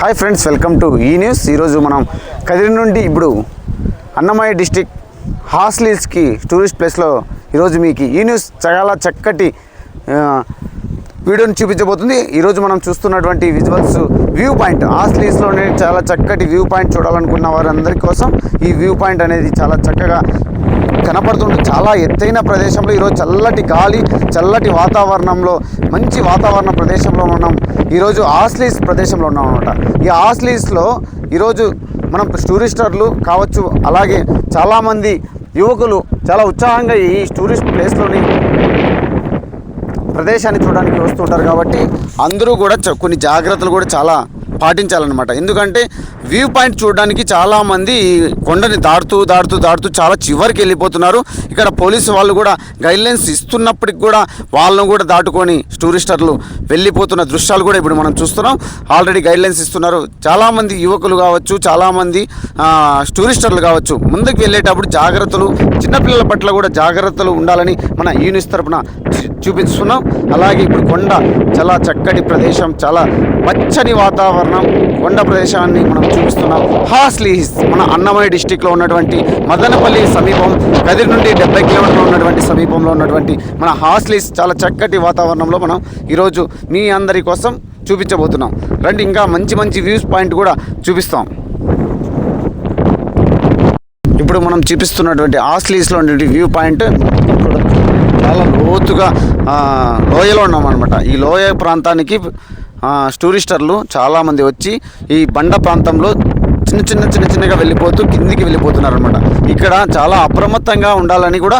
Hi friends welcome to ఈ news. ఈరోజు మనం కదిరి నుండి ఇప్పుడు అన్నమయ్య డిస్టిక్ హాస్లీస్కి టూరిస్ట్ ప్లేస్లో ఈరోజు మీకు ఈ న్యూస్ చాలా చక్కటి వీడియోని చూపించబోతుంది. ఈరోజు మనం చూస్తున్నటువంటి విజువల్స్ వ్యూ పాయింట్. హాస్లీస్లోనే చాలా చక్కటి వ్యూ పాయింట్ చూడాలనుకున్న వారందరి కోసం ఈ వ్యూ పాయింట్ అనేది చాలా చక్కగా కనపడుతుంటుంది. చాలా ఎత్తైన ప్రదేశంలో ఈరోజు చల్లటి గాలి చల్లటి వాతావరణంలో మంచి వాతావరణ ప్రదేశంలో మనం ఈరోజు ఆస్లీస్ ప్రదేశంలో ఉన్నాం అనమాట ఈ ఆస్లీస్లో ఈరోజు మనం టూరిస్టర్లు కావచ్చు అలాగే చాలామంది యువకులు చాలా ఉత్సాహంగా ఈ టూరిస్ట్ ప్లేస్లోని ప్రదేశాన్ని చూడడానికి వస్తుంటారు కాబట్టి అందరూ కూడా చ- కొన్ని జాగ్రత్తలు కూడా చాలా పాటించాలన్నమాట. ఎందుకంటే వ్యూ పాయింట్ చూడడానికి చాలామంది కొండని దాటుతూ దాటుతూ దాటుతూ చాలా చివరికి వెళ్ళిపోతున్నారు. ఇక్కడ పోలీసు వాళ్ళు కూడా గైడ్లైన్స్ ఇస్తున్నప్పటికి కూడా వాళ్ళను కూడా దాటుకొని టూరిస్టర్లు వెళ్ళిపోతున్న దృశ్యాలు కూడా ఇప్పుడు మనం చూస్తున్నాం. ఆల్రెడీ గైడ్లైన్స్ ఇస్తున్నారు. చాలామంది యువకులు కావచ్చు చాలామంది టూరిస్టర్లు కావచ్చు ముందుకు వెళ్ళేటప్పుడు జాగ్రత్తలు చిన్నపిల్లల పట్ల కూడా జాగ్రత్తలు ఉండాలని మన యూనిస్ తరపున చూపిస్తున్నాం. అలాగే ఇప్పుడు కొండ చాలా చక్కటి ప్రదేశం చాలా పచ్చని వాతావరణం కొండ ప్రదేశాన్ని మనం చూపిస్తున్నాం. హాస్లీ మన అన్నమయ్య డిస్టిక్లో ఉన్నటువంటి మదనపల్లి సమీపం కదిరి నుండి డెబ్బై కిలోమీటర్లు ఉన్నటువంటి సమీపంలో ఉన్నటువంటి మన హాస్లీస్ చాలా చక్కటి వాతావరణంలో మనం ఈరోజు మీ అందరి కోసం చూపించబోతున్నాం. రండి ఇంకా మంచి మంచి వ్యూస్ పాయింట్ కూడా చూపిస్తాం. ఇప్పుడు మనం చూపిస్తున్నటువంటి ఆస్లీస్లో ఉన్నటువంటి వ్యూ పాయింట్ చాలా లోతుగా ఆ, లోయలో ఉన్నామన్నమాట. ఈ లోయ ప్రాంతానికి టూరిస్టర్లు చాలామంది వచ్చి ఈ బండ ప్రాంతంలో చిన్న చిన్న చిన్న చిన్నగా వెళ్ళిపోతూ కిందికి వెళ్ళిపోతున్నారు అనమాట ఇక్కడ చాలా అప్రమత్తంగా ఉండాలని కూడా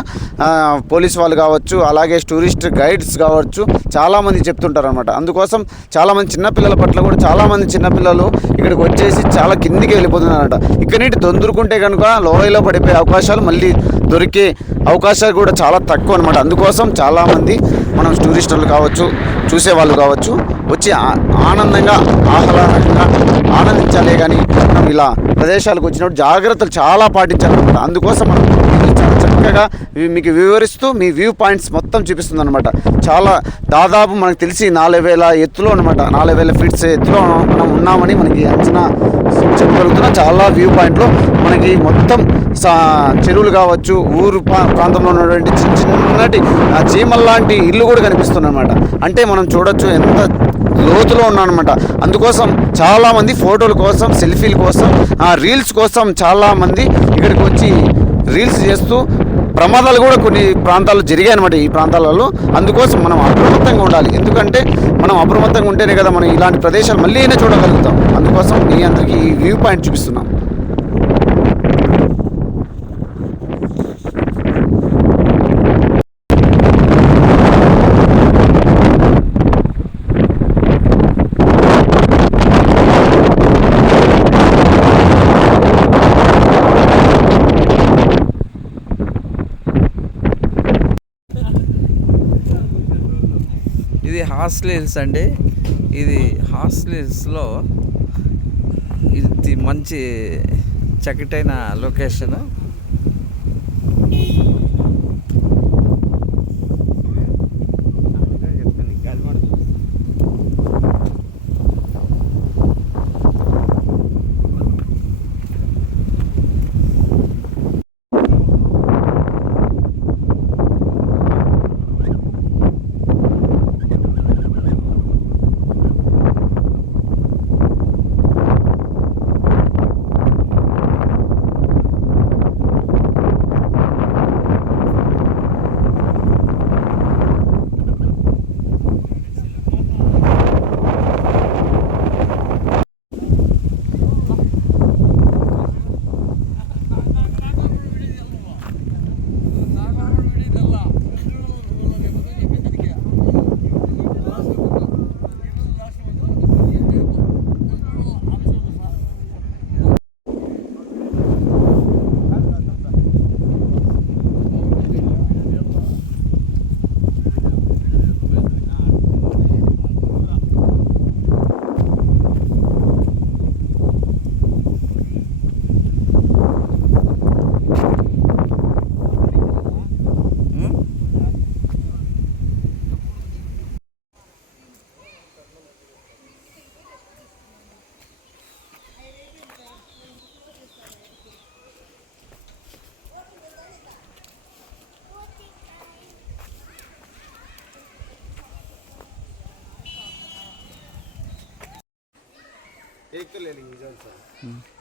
పోలీస్ వాళ్ళు కావచ్చు అలాగే టూరిస్ట్ గైడ్స్ కావచ్చు చాలామంది చెప్తుంటారు అనమాట అందుకోసం చాలామంది చిన్నపిల్లల పట్ల కూడా చాలామంది చిన్నపిల్లలు ఇక్కడికి వచ్చేసి చాలా కిందికి వెళ్ళిపోతున్నారట ఇక్కడ నీటి తొందరకుంటే కనుక లోయలో పడిపోయే అవకాశాలు మళ్ళీ దొరికే అవకాశాలు కూడా చాలా తక్కువ అనమాట అందుకోసం చాలామంది మనం టూరిస్టులు కావచ్చు చూసేవాళ్ళు కావచ్చు వచ్చి ఆ- ఆనందంగా ఆహ్లాదంగా ఆనందించాలే కానీ మనం ఇలా ప్రదేశాలకు వచ్చినప్పుడు జాగ్రత్తలు చాలా పాటించాలన్నమాట. అందుకోసం మనం చాలా చక్కగా మీకు వివరిస్తూ మీ వ్యూ పాయింట్స్ మొత్తం చూపిస్తుంది అనమాట చాలా దాదాపు మనకు తెలిసి నాలుగు వేల ఎత్తులో అనమాట నాలుగు వేల ఫీట్స్ ఎత్తులో మనం ఉన్నామని మనకి అంచనా చెప్పగలుగుతున్నా చాలా వ్యూ పాయింట్లో మనకి మొత్తం సా చెరువులు కావచ్చు ఊరు ప్రా- ప్రాంతంలో ఉన్నటువంటి చిన్న చిన్నటి ఆ చీమల్లాంటి ఇల్లు కూడా కనిపిస్తుంది అనమాట అంటే మనం చూడొచ్చు ఎంత లోతులో ఉన్నానమాట అందుకోసం చాలామంది ఫోటోల కోసం సెల్ఫీల కోసం ఆ రీల్స్ కోసం చాలామంది ఇక్కడికి వచ్చి రీల్స్ చేస్తూ ప్రమాదాలు కూడా కొన్ని ప్రాంతాల్లో జరిగాయి అనమాట ఈ ప్రాంతాలలో. అందుకోసం మనం అప్రమత్తంగా ఉండాలి. ఎందుకంటే మనం అప్రమత్తంగా ఉంటేనే కదా మనం ఇలాంటి ప్రదేశాలు మళ్ళీ అయినా చూడగలుగుతాం. అందుకోసం మీ అందరికీ ఈ వ్యూ పాయింట్ చూపిస్తున్నాం. ఇది హాస్టల్స్ అండి. ఇది హాస్టల్స్లో ఇది మంచి చక్కటైన లొకేషన్. एक तो ले लेंगे जल्द सर